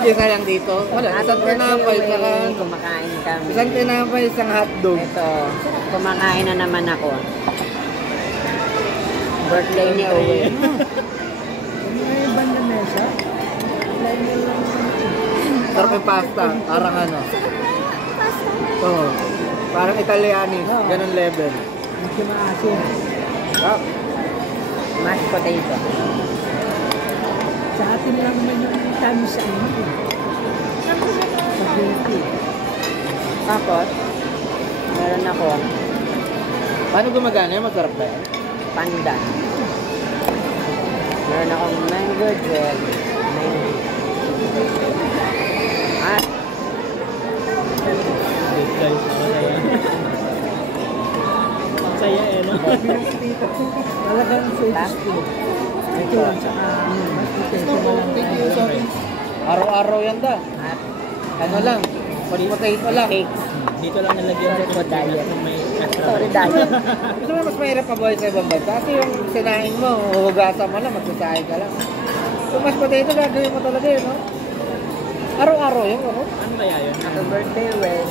Isa lang dito. Wala, isang tinapay, saka kumakain kami. isang tinapay, isang hotdog. Ito, kumakain na naman ako. Birthday niya uwi. May banda mesa. Sarap yung pasta, parang ano. Oo. Parang Italianis, ganun level. Medyo maasin. Sarap. Mashed potato. Sa atin lang naman yung tamis sa inyo. Spaghetti. Tapos, meron ako Paano gumagana yan? Masarap ba yan? pandan. Meron akong mango jelly. Mango. At Saya eh, no? Talagang safety. Ito lang, tsaka Araw-araw yan da. at Ano lang, potato lang. cake. Dito lang nalagyan Sorry po, diet. may Sorry, diet. Gusto mo mas mahirap pa buhay sa ibang bansa? Kasi yung sinain mo, huhugasan mo lang, magsasahin ka lang. Kung mas potato, gagawin mo talaga yun, no? Araw-araw yun, ano? Ano kaya yun? Happy birthday, Wes.